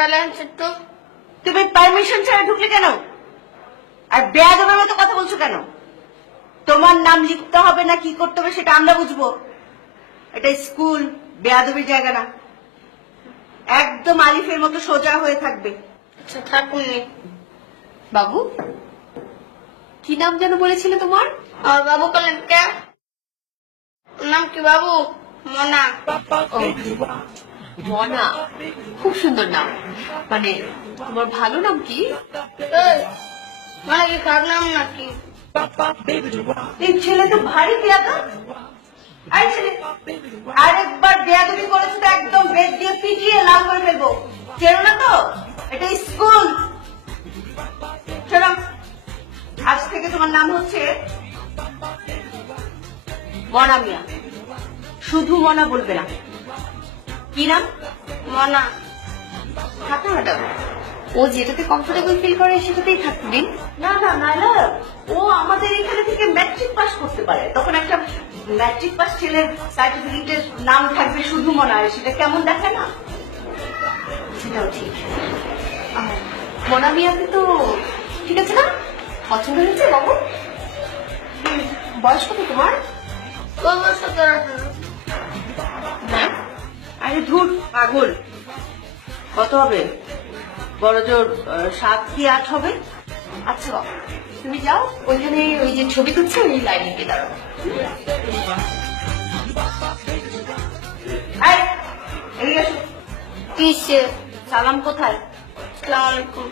Balance একটু। তুমি permission ছাড়া ঢুকলে কেন? আর বেয়াদবের মতো কথা বলছো কেন? তোমার নাম লিখতে হবে না কি করতে হবে সেটা আমরা বুঝবো। এটা স্কুল, বেয়াদবির জায়গা না। একদম আলিফের মতো সোজা হয়ে থাকবে। আচ্ছা থাকুন। বাবু, কি নাম যেন বলেছিলে তোমার? আর বাবু বলেন কে? নাম কি বাবু? মনা। ও, মনা, খুব সুন্দর নাম। মানে তোমার ভালো নাম কি? এই, মানে কি খারাপ নাম নাকি? এই ছেলে তো ভারী বেয়াদব। আরে ছেলে, আরেকবার বেয়াদবি করেছো তো একদম বেদ দিয়ে পিটিয়ে লাল করে ফেলবো। চেনো না তো, এটা স্কুল। চলো, আজ থেকে তোমার নাম হচ্ছে মনা মিয়া। শুধু মনা বলবে না। কি নাম? মনা। থাকো ম্যাডাম, ও যেটাতে কমফোর্টেবল ফিল করে সেটাতেই থাকতে দিন। না না ম্যাডাম, ও আমাদের এখানে থেকে ম্যাট্রিক পাস করতে পারে, তখন একটা ম্যাট্রিক পাস ছেলের সার্টিফিকেটের নাম থাকবে শুধু মনা। সেটা কেমন দেখে না? সেটাও ঠিক। মনা মিয়াকে তো ঠিক আছে না? পছন্দ হয়েছে বাবু? বয়স কত তোমার? বাবু সাথে হ্যাঁ, আরে ধুর পাগল, কত হবে? বড় জোর 7 কি 8 হবে। আচ্ছা বাবু, তুমি যাও ওইখানে ওই যে ছবি তুলছে ওই লাইনে গিয়ে দাঁড়াও। এই, এদিকে এসো। কিসে? সালাম কোথায়? আসসালামু আলাইকুম।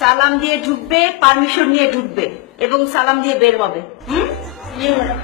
সালাম দিয়ে ঢুকবে, পারমিশন নিয়ে ঢুকবে এবং সালাম দিয়ে বের হবে। জি ম্যাডাম।